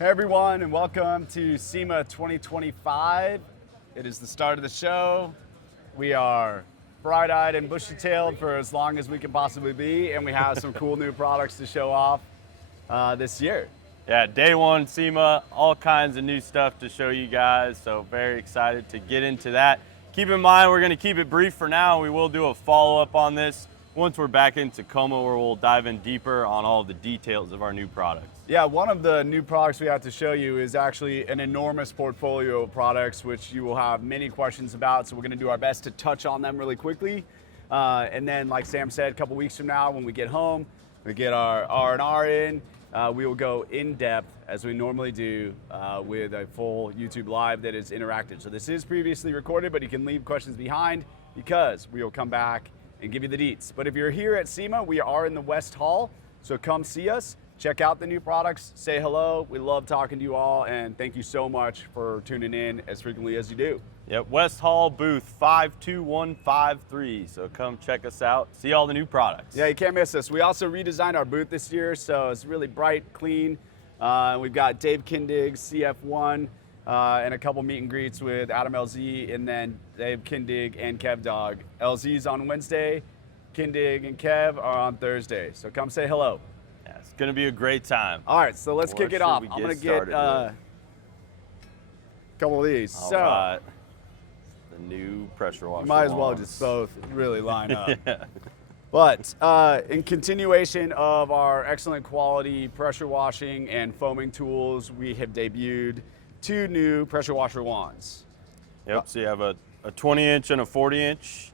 Hey everyone, and welcome to SEMA 2025. It is the start of the show. We are bright-eyed and bushy-tailed for as long as we can possibly be, and we have some cool new products to show off this year. Yeah, day one SEMA, all kinds of new stuff to show you guys, so very excited to get into that. Keep in mind, we're going to keep it brief for now. We will do a follow-up on this once we're back in Tacoma, where we'll dive in deeper on all of the details of our new products. Yeah, one of the new products we have to show you is actually an enormous portfolio of products, which you will have many questions about, so we're going to do our best to touch on them really quickly. And then, like Sam said, a couple weeks from now, when we get home, we get our R&R in, we will go in depth, as we normally do, with a full YouTube Live that is interactive. So this is previously recorded, but you can leave questions behind because we will come back and give you the deets. But if you're here at SEMA, we are in the West Hall, so come see us, check out the new products, say hello. We love talking to you all, and thank you so much for tuning in as frequently as you do. Yep, West Hall booth 52153. So come check us out, see all the new products. Yeah, you can't miss us. We also redesigned our booth this year, so it's really bright, clean. We've got Dave Kindig's CF1 and a couple meet and greets with Adam LZ, and then Dave Kindig and Kev Dog. LZ's on Wednesday, Kindig and Kev are on Thursday. So come say hello. Yeah, it's gonna be a great time. All right, so let's kick it off. I'm gonna get a couple of these. All right. The new pressure washer. Might as well just both really line up. Yeah. But in continuation of our excellent quality pressure washing and foaming tools, we have debuted two new pressure washer wands. Yep, so you have a 20-inch and a 40-inch.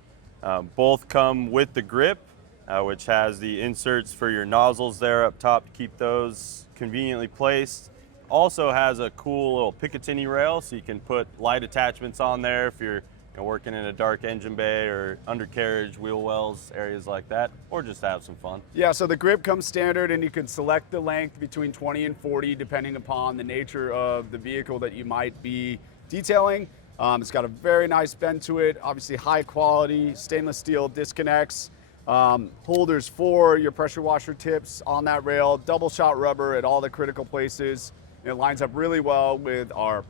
Both come with the grip, which has the inserts for your nozzles there up top to keep those conveniently placed. Also has a cool little Picatinny rail, so you can put light attachments on there if you're working in a dark engine bay or undercarriage, wheel wells, areas like that, or just have some fun. Yeah, so the grip comes standard, and you can select the length between 20 and 40 depending upon the nature of the vehicle that you might be detailing. It's got a very nice bend to it, obviously high quality stainless steel disconnects, holders for your pressure washer tips on that rail, double shot rubber at all the critical places. It lines up really well with our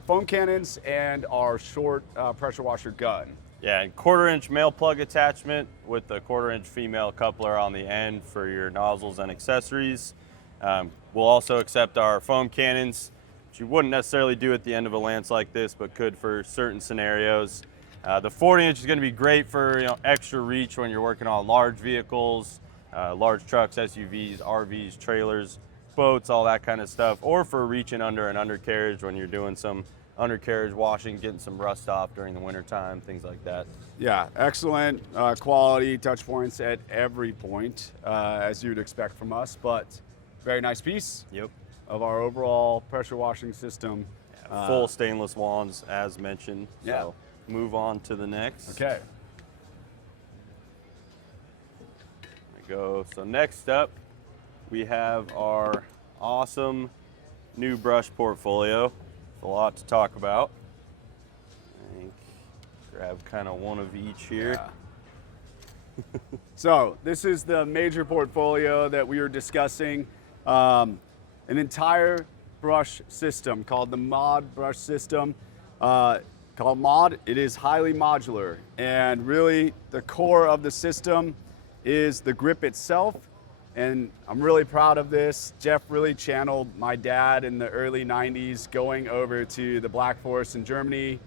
foam cannons and our short pressure washer gun. Yeah, and 1/4-inch male plug attachment with the 1/4-inch female coupler on the end for your nozzles and accessories. We'll also accept our foam cannons, which you wouldn't necessarily do at the end of a lance like this, but could for certain scenarios. The 40-inch is going to be great for extra reach when you're working on large vehicles, large trucks, SUVs, RVs, trailers, boats, all that kind of stuff, or for reaching under an undercarriage when you're doing some undercarriage washing, getting some rust off during the winter time, things like that. Yeah, excellent quality touch points at every point, as you'd expect from us, but very nice piece. Yep. Of our overall pressure washing system. Yeah, full stainless wands, as mentioned. Yeah. So move on to the next. Okay. There we go. So next up, we have our awesome new brush portfolio. A lot to talk about. I think grab kind of one of each here. Yeah. So this is the major portfolio that we were discussing. An entire brush system called the Mod brush system. Called Mod, it is highly modular, and really the core of the system is the grip itself. And I'm really proud of this. Jeff really channeled my dad in the early 90s going over to the Black Forest in Germany,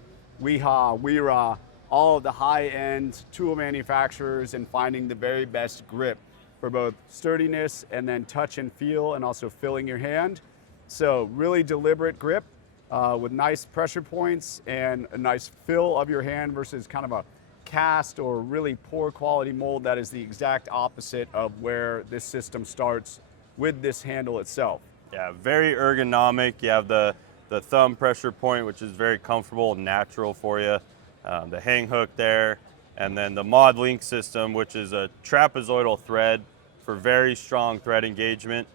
Weha, Wera, all of the high-end tool manufacturers, and finding the very best grip for both sturdiness and then touch and feel, and also filling your hand. So really deliberate grip with nice pressure points and a nice fill of your hand versus kind of a cast or really poor quality mold. That is the exact opposite of where this system starts with this handle itself. Yeah, very ergonomic. You have the thumb pressure point, which is very comfortable and natural for you. The hang hook there, and then the Mod Link system, which is a trapezoidal thread for very strong thread engagement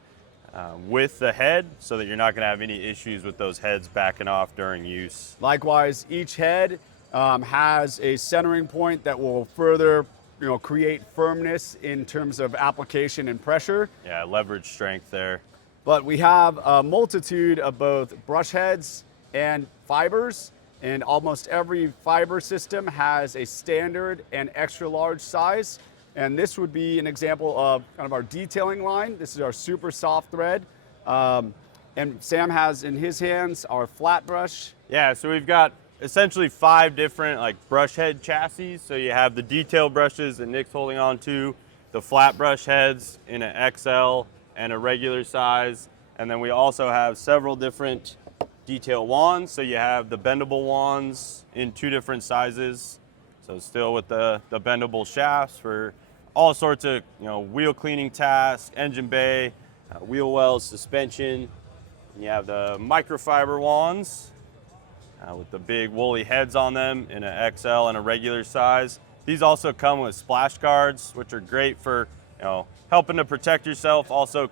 with the head, so that you're not going to have any issues with those heads backing off during use. Likewise, each head has a centering point that will further create firmness in terms of application and pressure. Yeah, leverage strength there. But we have a multitude of both brush heads and fibers, and almost every fiber system has a standard and extra large size. And this would be an example of kind of our detailing line. This is our super soft thread. And Sam has in his hands our flat brush. Yeah, so we've got essentially 5 different like brush head chassis. So you have the detail brushes that Nick's holding on to, the flat brush heads in an XL and a regular size. And then we also have several different detail wands. So you have the bendable wands in 2 different sizes. So still with the bendable shafts for all sorts of wheel cleaning tasks, engine bay, wheel wells, suspension. And you have the microfiber wands with the big woolly heads on them in an XL and a regular size. These also come with splash guards, which are great for helping to protect yourself, also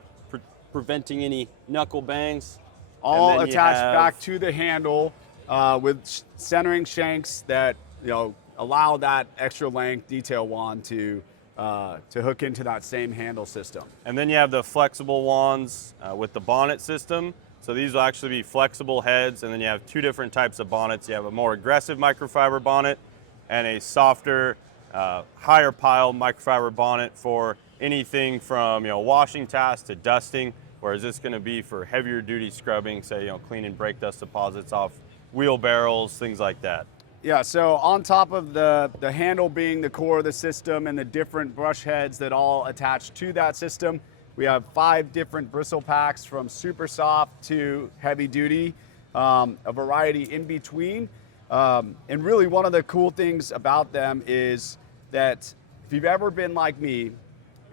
preventing any knuckle bangs. All attached back to the handle with centering shanks that allow that extra length detail wand to hook into that same handle system. And then you have the flexible wands with the bonnet system. So these will actually be flexible heads, and then you have 2 different types of bonnets. You have a more aggressive microfiber bonnet and a softer, higher pile microfiber bonnet for anything from washing tasks to dusting, whereas this is going to be for heavier duty scrubbing, say cleaning brake dust deposits off wheel barrels, things like that. Yeah, so on top of the handle being the core of the system and the different brush heads that all attach to that system, we have 5 different bristle packs from super soft to heavy duty, a variety in between. And really one of the cool things about them is that if you've ever been like me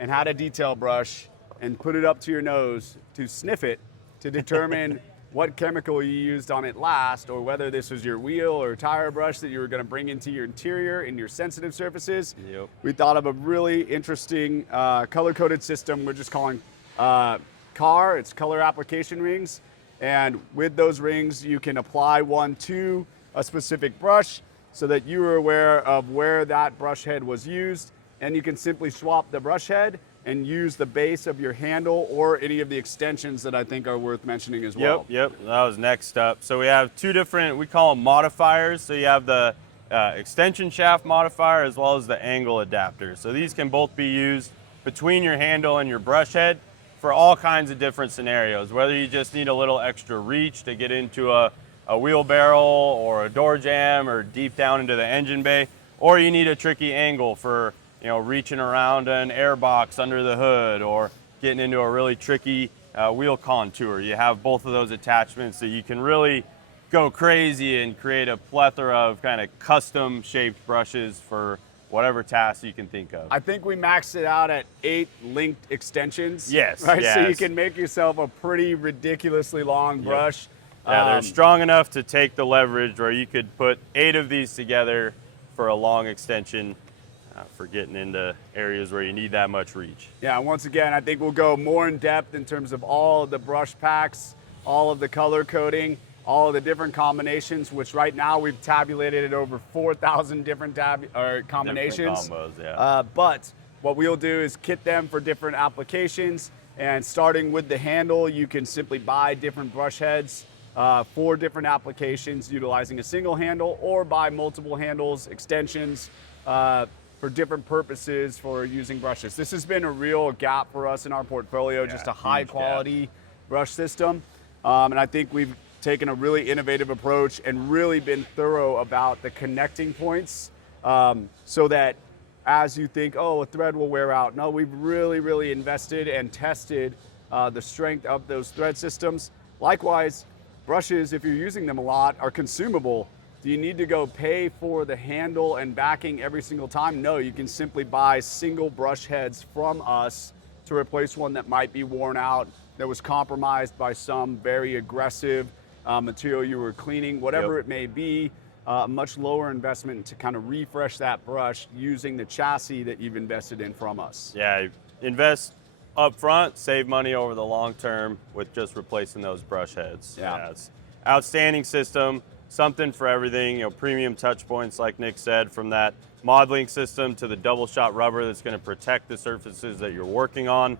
and had a detail brush and put it up to your nose to sniff it to determine what chemical you used on it last, or whether this was your wheel or tire brush that you were going to bring into your interior and your sensitive surfaces. Yep. We thought of a really interesting color-coded system we're just calling CAR. It's color application rings. And with those rings, you can apply one to a specific brush so that you are aware of where that brush head was used. And you can simply swap the brush head and use the base of your handle or any of the extensions that I think are worth mentioning as well. Yep, that was next up. So we have 2 different, we call them modifiers. So you have the extension shaft modifier as well as the angle adapter. So these can both be used between your handle and your brush head for all kinds of different scenarios, whether you just need a little extra reach to get into a wheelbarrow or a door jamb or deep down into the engine bay, or you need a tricky angle for reaching around an air box under the hood or getting into a really tricky wheel contour. You have both of those attachments so you can really go crazy and create a plethora of kind of custom shaped brushes for whatever task you can think of. I think we maxed it out at 8 linked extensions. Yes. Right? Yes. So you can make yourself a pretty ridiculously long brush. Yeah, they're strong enough to take the leverage where you could put 8 of these together for a long extension for getting into areas where you need that much reach. Yeah, once again, I think we'll go more in depth in terms of all of the brush packs, all of the color coding, all of the different combinations, which right now we've tabulated at over 4,000 different combinations. Different combos, yeah. But what we'll do is kit them for different applications, and starting with the handle, you can simply buy different brush heads for different applications utilizing a single handle, or buy multiple handles, extensions, for different purposes for using brushes. This has been a real gap for us in our portfolio, just a high quality brush system. And I think we've taken a really innovative approach and really been thorough about the connecting points so that as you think, oh, a thread will wear out. No, we've really invested and tested the strength of those thread systems. Likewise, brushes, if you're using them a lot, are consumable. Do you need to go pay for the handle and backing every single time? No, you can simply buy single brush heads from us to replace one that might be worn out, that was compromised by some very aggressive material you were cleaning, whatever it may be. A much lower investment to kind of refresh that brush using the chassis that you've invested in from us. Yeah, invest up front, save money over the long term with just replacing those brush heads. Yeah, it's outstanding system. Something for everything, premium touch points, like Nick said, from that modeling system to the double shot rubber that's going to protect the surfaces that you're working on,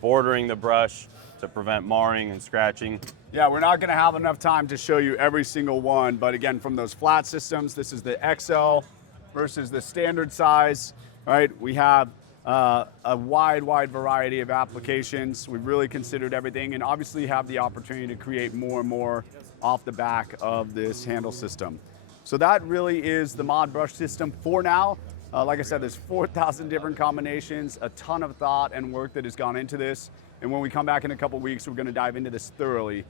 bordering the brush, to prevent marring and scratching. Yeah, we're not going to have enough time to show you every single one, but again, from those flat systems, this is the XL versus the standard size, right? We have a wide variety of applications. We've really considered everything, and obviously have the opportunity to create more and more off the back of this handle system. So that really is the mod brush system for now. Like I said, there's 4,000 different combinations, a ton of thought and work that has gone into this. And when we come back in a couple weeks, we're going to dive into this thoroughly.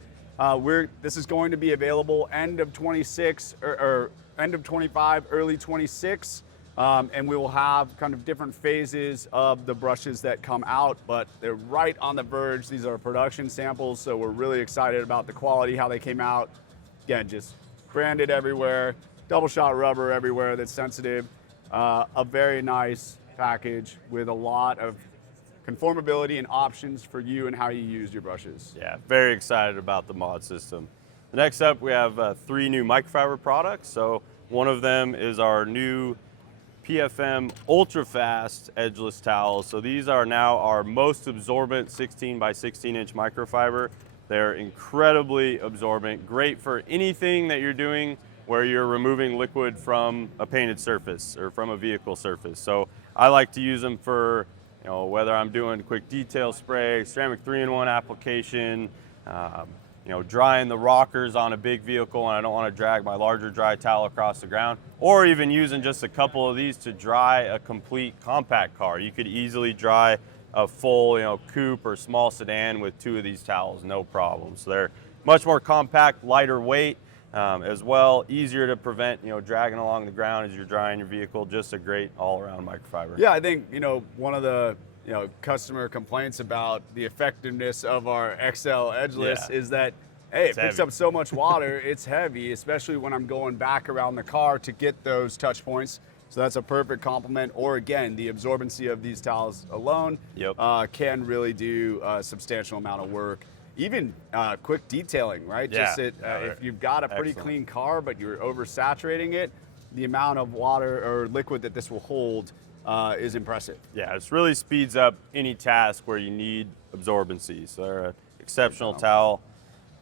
This is going to be available end of 26 or end of 25, early 26. And we will have kind of different phases of the brushes that come out, but they're right on the verge. These are production samples, so we're really excited about the quality, how they came out. Again, just branded everywhere, double shot rubber everywhere that's sensitive. A very nice package with a lot of conformability and options for you and how you use your brushes. Yeah, very excited about the mod system. Next up, we have 3 new microfiber products. So one of them is our new PFM ultra fast edgeless towels. So these are now our most absorbent 16 by 16 inch microfiber. They're incredibly absorbent, great for anything that you're doing where you're removing liquid from a painted surface or from a vehicle surface. So I like to use them for, whether I'm doing quick detail spray, ceramic 3-in-1 application, drying the rockers on a big vehicle and I don't want to drag my larger dry towel across the ground, or even using just a couple of these to dry a complete compact car. You could easily dry a full, coupe or small sedan with 2 of these towels, no problem. So they're much more compact, lighter weight, as well, easier to prevent, dragging along the ground as you're drying your vehicle. Just a great all-around microfiber. Yeah, I think, one of the customer complaints about the effectiveness of our XL edgeless is that, hey, it picks up so much water, it's heavy, especially when I'm going back around the car to get those touch points. So that's a perfect complement. Or again, the absorbency of these towels alone can really do a substantial amount of work. Even quick detailing, right? Yeah. Just if you've got a pretty clean car, but you're oversaturating it, the amount of water or liquid that this will hold is impressive. Yeah, it really speeds up any task where you need absorbency. So they're an exceptional towel,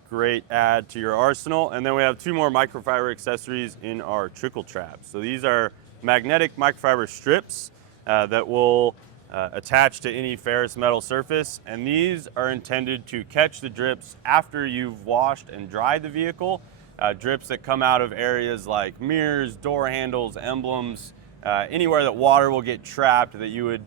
great add to your arsenal. And then we have 2 more microfiber accessories in our trickle traps. So these are magnetic microfiber strips that will attach to any ferrous metal surface, and these are intended to catch the drips after you've washed and dried the vehicle. Drips that come out of areas like mirrors, door handles, emblems, anywhere that water will get trapped that you would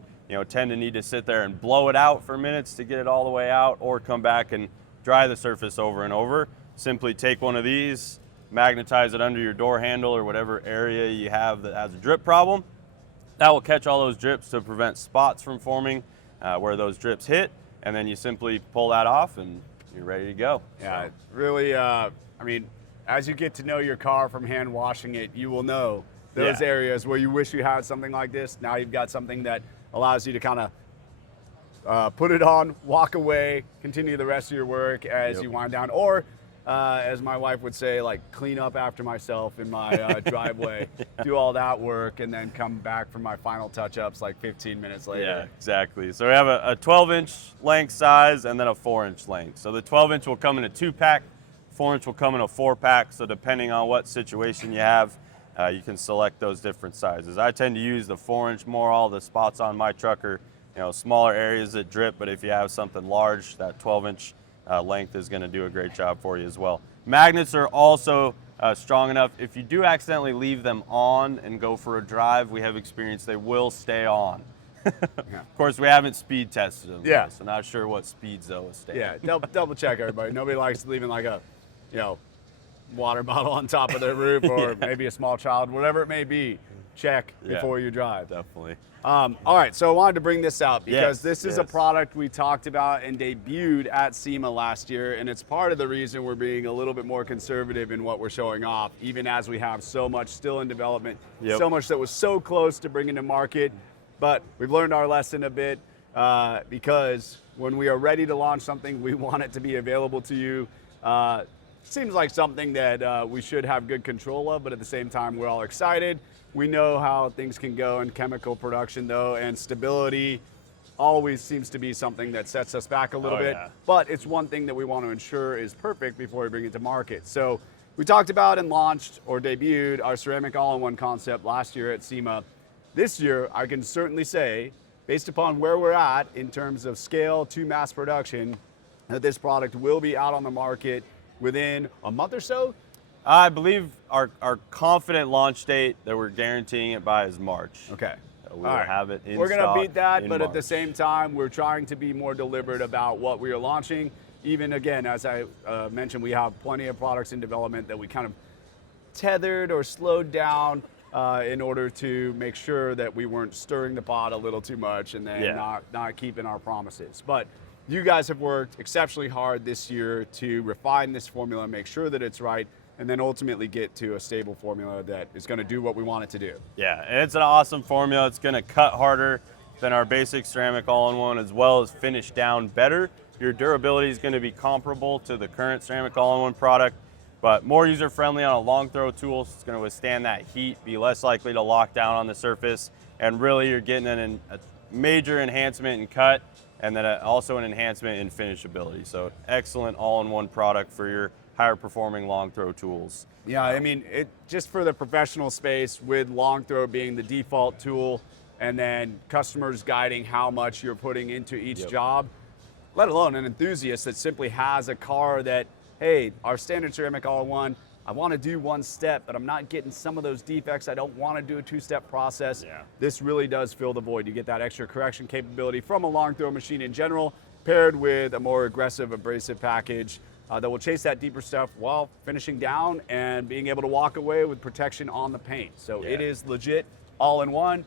tend to need to sit there and blow it out for minutes to get it all the way out, or come back and dry the surface over and over. Simply take one of these, magnetize it under your door handle or whatever area you have that has a drip problem. That will catch all those drips to prevent spots from forming where those drips hit, and then you simply pull that off and you're ready to go. Yeah, so. Really, as you get to know your car from hand washing it, you will know those areas where you wish you had something like this. Now you've got something that allows you to kind of put it on, walk away, continue the rest of your work as you wind down, or as my wife would say, like clean up after myself in my driveway, do all that work, and then come back for my final touch-ups like 15 minutes later. Yeah, exactly. So we have a 12-inch length size and then a 4-inch length. So the 12-inch will come in a 2-pack, 4-inch will come in a 4-pack. So depending on what situation you have, you can select those different sizes. I tend to use the 4-inch more. All the spots on my truck are, smaller areas that drip, but if you have something large, that 12-inch length is going to do a great job for you as well. Magnets are also strong enough. If you do accidentally leave them on and go for a drive, we have experience they will stay on. Of course, we haven't speed tested them. Yeah. So not sure what speeds they'll stay. Yeah, double check everybody. Nobody likes leaving like a, water bottle on top of their roof, or maybe a small child, whatever it may be. Check before you drive. Definitely. All right, so I wanted to bring this out because this is a product we talked about and debuted at SEMA last year, and it's part of the reason we're being a little bit more conservative in what we're showing off, even as we have so much still in development, so much that was so close to bringing to market. But we've learned our lesson a bit because when we are ready to launch something, we want it to be available to you. Seems like something that we should have good control of, but at the same time, we're all excited. We know how things can go in chemical production, though, and stability always seems to be something that sets us back a little bit. Yeah. But it's one thing that we want to ensure is perfect before we bring it to market. So we talked about and launched or debuted our ceramic all-in-one concept last year at SEMA. This year, I can certainly say, based upon where we're at in terms of scale to mass production, that this product will be out on the market within a month or so. I believe our confident launch date that we're guaranteeing it by is March. Okay. We will have it in We're going to stock beat that, in but at the March. same time, we're trying to be more deliberate about what we are launching. Even again, as I mentioned, we have plenty of products in development that we kind of tethered or slowed down in order to make sure that we weren't stirring the pot a little too much and then not keeping our promises. But you guys have worked exceptionally hard this year to refine this formula, make sure that it's right, and then ultimately get to a stable formula that is going to do what we want it to do. Yeah, and it's an awesome formula. It's going to cut harder than our basic ceramic all-in-one, as well as finish down better. Your durability is going to be comparable to the current ceramic all-in-one product, but more user-friendly on a long throw tool. So it's going to withstand that heat, be less likely to lock down on the surface, and really you're getting a major enhancement in cut, and then also an enhancement in finishability. So excellent all-in-one product for your higher performing long throw tools. Yeah, I mean, it just for the professional space with long throw being the default tool and then customers guiding how much you're putting into each job, let alone an enthusiast that simply has a car that, hey, our standard ceramic all-in-one, I want to do one step, but I'm not getting some of those defects. I don't want to do a two-step process. Yeah. This really does fill the void. You get that extra correction capability from a long throw machine in general, paired with a more aggressive abrasive package that will chase that deeper stuff while finishing down and being able to walk away with protection on the paint. So it is legit all-in-one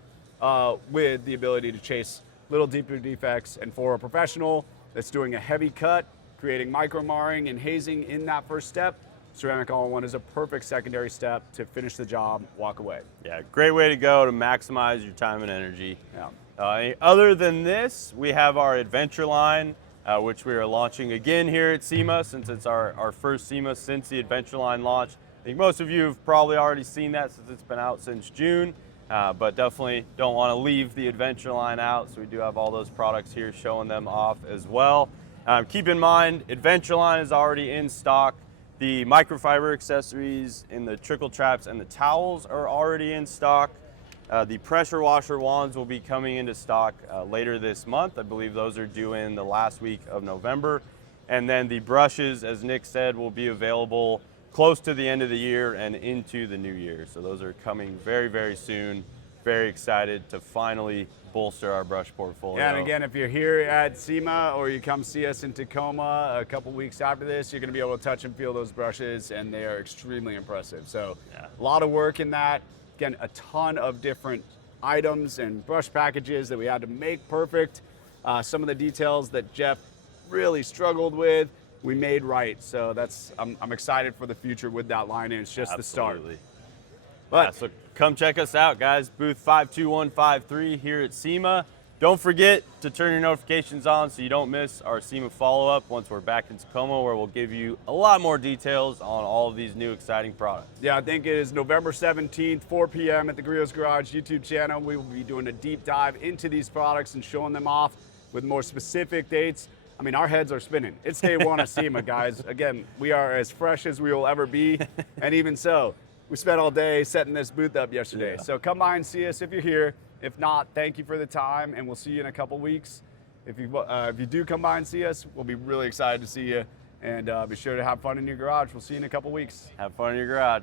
with the ability to chase little deeper defects. And for a professional that's doing a heavy cut, creating micro marring and hazing in that first step, ceramic all-in-one is a perfect secondary step to finish the job, walk away. Yeah, great way to go to maximize your time and energy. Yeah. Other than this, we have our adventure line, which we are launching again here at SEMA, since it's our first SEMA since the adventure line launched. I think most of you have probably already seen that since it's been out since June, but definitely don't want to leave the adventure line out, so we do have all those products here showing them off as well. Keep in mind, adventure line is already in stock. The microfiber accessories in the trickle traps and the towels are already in stock. The pressure washer wands will be coming into stock later this month. I believe those are due in the last week of November. And then the brushes, as Nick said, will be available close to the end of the year and into the new year. So those are coming very, very soon. Very excited to finally bolster our brush portfolio. Yeah, and again, if you're here at SEMA or you come see us in Tacoma a couple weeks after this, you're going to be able to touch and feel those brushes, and they are extremely impressive. So a lot of work in that. Again, a ton of different items and brush packages that we had to make perfect. Some of the details that Jeff really struggled with, we made right. So I'm excited for the future with that line, and it's just the start. But so come check us out, guys. Booth 52153 here at SEMA. Don't forget to turn your notifications on so you don't miss our SEMA follow-up once we're back in Tacoma, where we'll give you a lot more details on all of these new exciting products. Yeah, I think it is November 17th, 4 p.m. at the Griot's Garage YouTube channel. We will be doing a deep dive into these products and showing them off with more specific dates. I mean, our heads are spinning. It's day one of SEMA, guys. Again, we are as fresh as we will ever be, and even so, we spent all day setting this booth up yesterday. So come by and see us if you're here. If not, thank you for the time, and we'll see you in a couple weeks. If you do come by and see us, we'll be really excited to see you, and be sure to have fun in your garage. We'll see you in a couple weeks. Have fun in your garage.